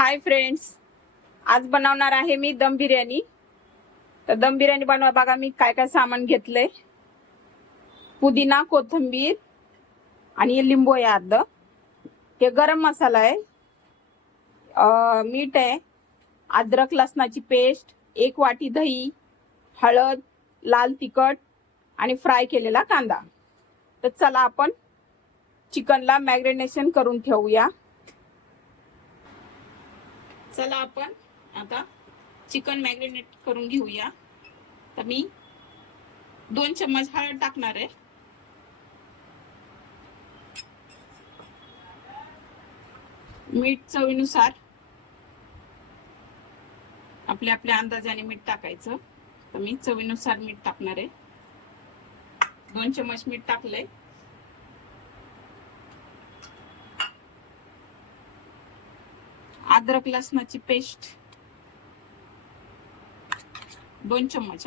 Hi friends, आज बनवणार आहे मी दम बिर्याणी। तर दम बिर्याणी बनवा बघा मी काय काय सामान घेतलंय। पुदिना, कोथिंबीर आणि लिंबू आहे अर्ध। हे गरम मसाला आहे, मीठ आहे, अद्रक लसणाची पेस्ट, 1 वाटी दही, हळद, लाल तिखट आणि फ्राय केलेला कांदा। तर चला आपण चिकनला मॅरिनेशन करून ठेवूया। चला आपण आता चिकन मॅरिनेट करून घेऊया। तर मी 2 चम्मच हळद टाकणार आहे, मीठ चवीनुसार, आपल्या अंदाजाने मीठ टाकायचं। तर मी चवीनुसार मीठ टाकणार आहे, 2 चम्मच मीठ टाकलंय। अद्रक लसणाची पेस्ट 2 चम्मच,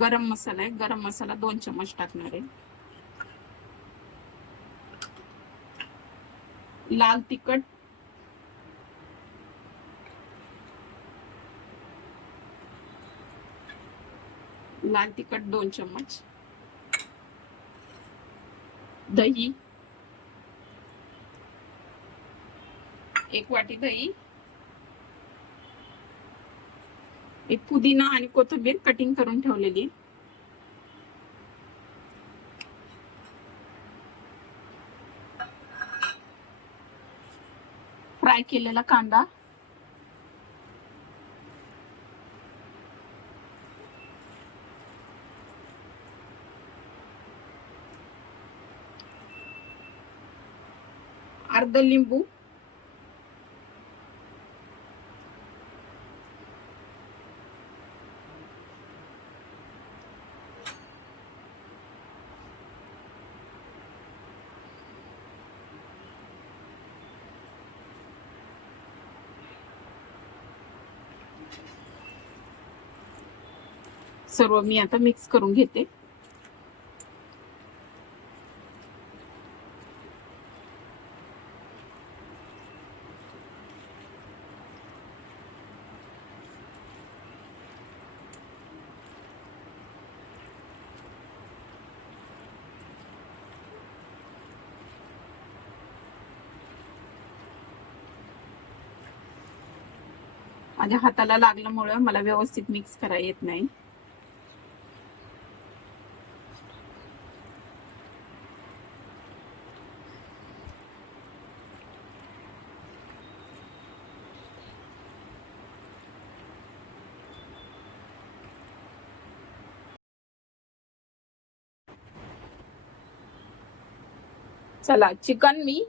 गरम मसाला आहे, गरम मसाला 2 चम्मच टाकणार आहे, लाल तिखट लाल तिखट 2 चम्मच, दही 1 वाटी दही, एक पुदिना आणि कोथिंबीर कटिंग करून ठेवलेली, फ्राय केलेला कांदा, अर्ध लिंबू, सर्व मी आता मिक्स करून घेते। माझ्या हाताला लागल्यामुळे मला व्यवस्थित मिक्स करा येत नाही। चला, चिकन मी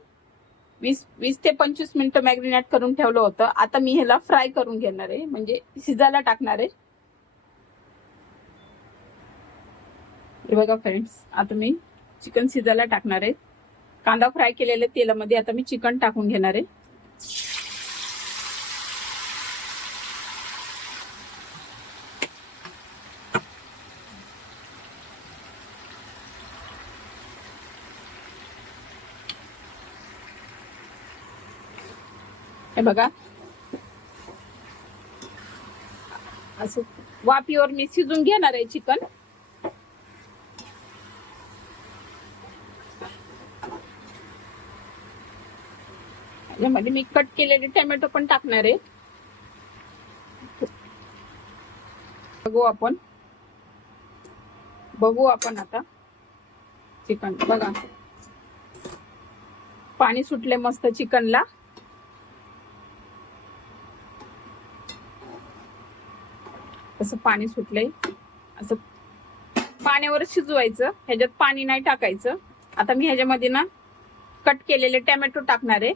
20 ते 25 मिनिटं मॅरिनेट करून ठेवलं होतं। आता मी ह्याला फ्राय करून घेणार आहे, म्हणजे शिजायला टाकणार आहे। हे बघा फ्रेंड्स, आता मी चिकन शिजायला टाकणार आहे। कांदा फ्राय केलेल्या तेलामध्ये आता मी चिकन टाकून घेणार आहे। हे बघा, असं वाफीवर मी शिजून घेणार आहे चिकन। यामध्ये मी कट केलेले टोमॅटो पण टाकणार आहे। बघू आपण आता चिकन। बघा, पाणी सुटले मस्त चिकनला। असं पाणी सुटलंय, असं पाण्यावरच शिजवायचं, ह्याच्यात पाणी नाही टाकायचं। आता मी ह्याच्यामध्ये ना कट केलेले टोमॅटो टाकणार आहे।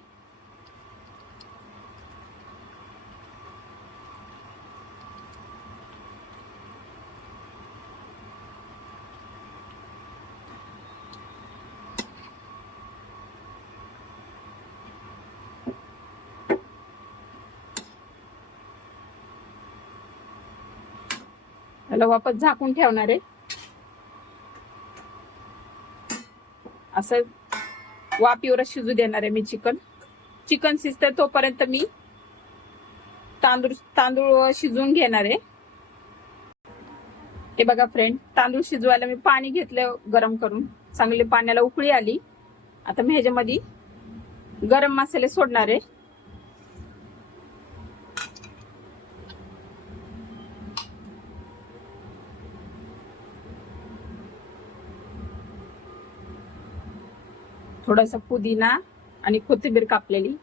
याला वापस झाकून ठेवणार आहे। असं वाफेवर शिजू देणार आहे मी चिकन शिजते तोपर्यंत मी तांदूळ शिजवून घेणार आहे. हे बघा फ्रेंड, तांदूळ शिजवायला मी पाणी घेतलं गरम करून, चांगली पाण्याला उकळी आली. आता मी ह्याच्यामध्ये गरम मसाले सोडणार आहे. थोडासा पुदिना आणि कोथिंबीर कापलेली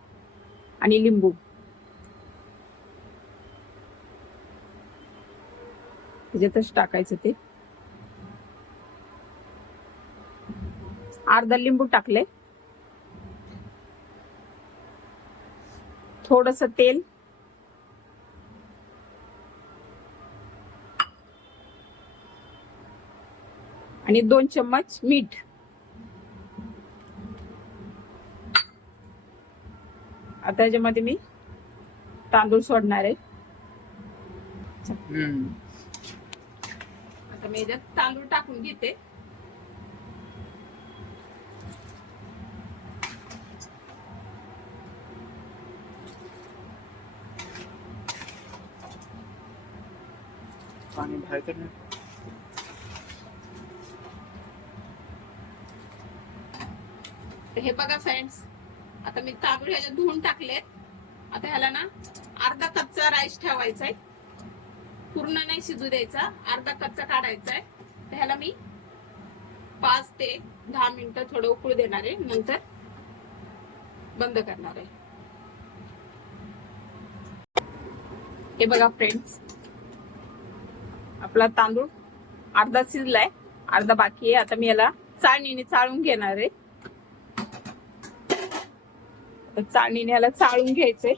आणि लिंबू. त्याच्यातच टाकायचं ते. अर्धा लिंबू टाकले. थोडस तेल, आणि 2 चम्मच मीठ. आता याच्यामध्ये मी तांदूळ सोडणार आहे. आता मी याच्यात तांदूळ टाकून घेते. पाणी बाहेर नाही. हे बघा फ्रेंड्स, आता मी तांदूळ ह्याच्यात धुवून टाकले. आता ह्याला ना अर्धा कच्चा राईस ठेवायचा आहे, पूर्ण नाही शिजू द्यायचा, अर्धा कच्चा काढायचा आहे. तर ह्याला मी 5 ते 10 मिनिटं थोडं उकळू देणार आहे, नंतर बंद करणार आहे. हे बघा फ्रेंड्स, आपला तांदूळ अर्धा शिजलाय, अर्धा बाकी आहे. आता मी याला चाळणीने चाळून घेणार आहे. चाळणीने याला चाळून घ्यायचंय.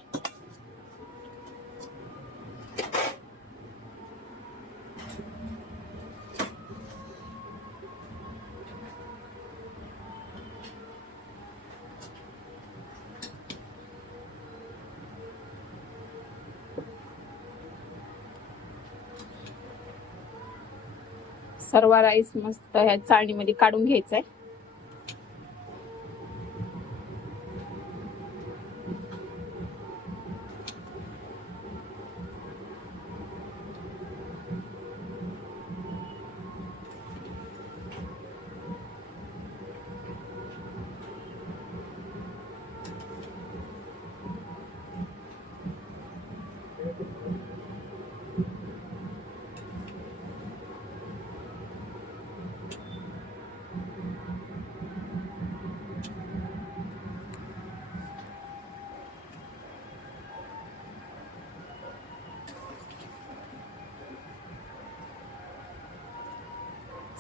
सर्व राईस मस्त ह्या चाळणीमध्ये काढून घ्यायचंय.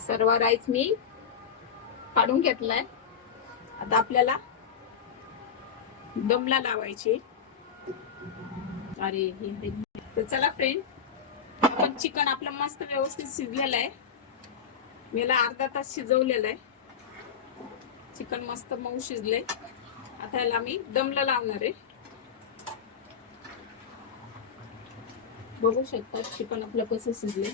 सर्व राईस मी काढून घेतलाय. आता आपल्याला दमला लावायचे. अरे तर चला फ्रेंड, आपण चिकन आपलं मस्त व्यवस्थित शिजलेलं आहे. मी याला अर्धा तास शिजवलेलं आहे. चिकन मस्त मऊ शिजले. आता याला मी दमला लावणार आहे. बघू शकता चिकन आपलं कसं शिजले,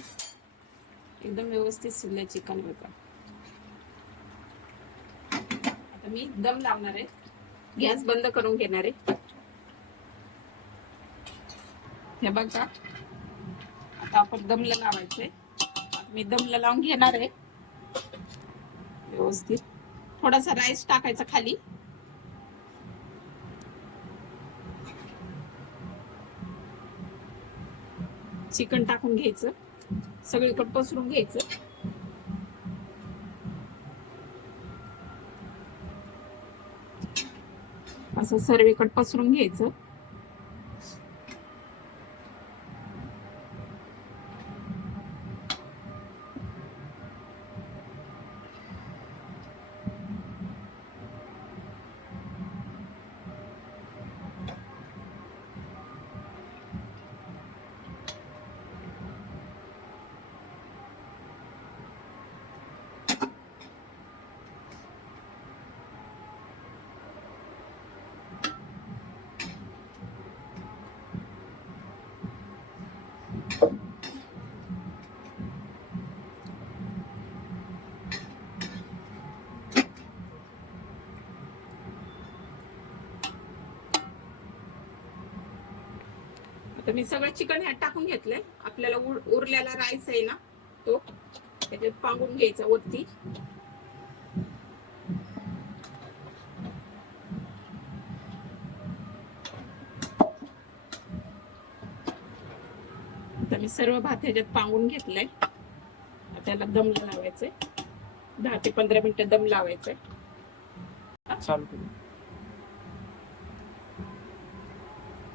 एकदम व्यवस्थित शिजले चिकन. बघा आता मी दम लावणार आहे. गॅस बंद करून घेणार आहे. हे बघा, आता आपण दमला लावायचंय. मी दमला लावून घेणार आहे व्यवस्थित. थोडासा राईस टाकायचा खाली. चिकन टाकून घ्यायचं, सगळीकडे पसरून घ्यायचं. असं सर्वीकडे पसरून घ्यायचं. तर मी सगळं चिकन ह्यात टाकून घेतलंय. आपल्याला उरलेला राईस आहे ना तो त्याच्यात पांगून घ्यायचा वरती. तर मी सर्व भात ह्याच्यात पांगून घेतलाय. त्याला दम लावायचंय. 10 ते 15 मिनिटं दम लावायचंय.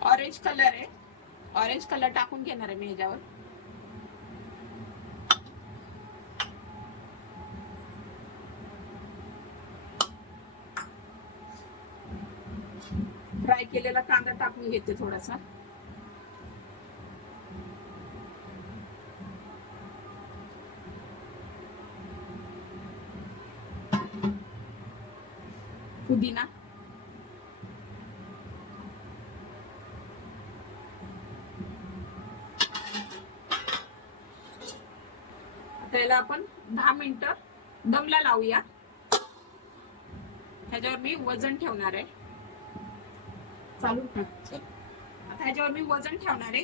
ऑरेंज कलर आहे. ऑरेंज कलर टाकून घेणार आहे मी ह्याच्यावर. फ्राय केलेला कांदा टाकून घेते थोडासा. पुदिना, त्याला आपण 10 मिनिटं दमला लावूया. ह्याच्यावर मी वजन ठेवणार आहे. चालू आता ह्याच्यावर मी वजन ठेवणार आहे.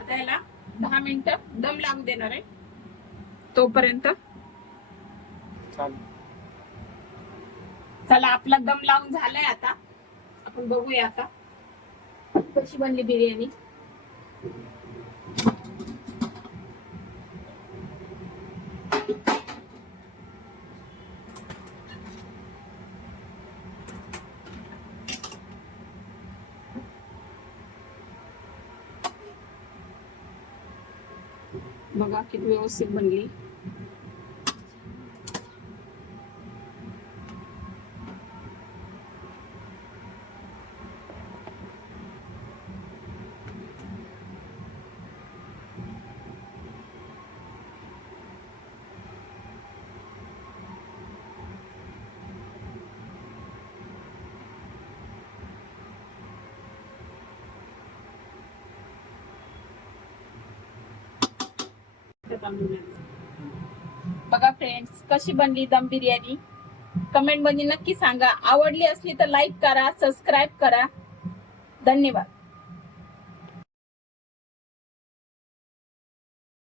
आता याला 10 मिनिटं दम लागू देणार आहे. तोपर्यंत चला आपला दम लावून झालाय. आता आपण बघूया आता कशी बनली बिर्याणी. बघा किती व्यवस्थित बनली. बघा फ्रेंड्स कशी बनली दम बिर्याणी. कमेंट मध्ये नक्की सांगा. आवडली असली तर लाईक करा, सबस्क्राईब करा. धन्यवाद.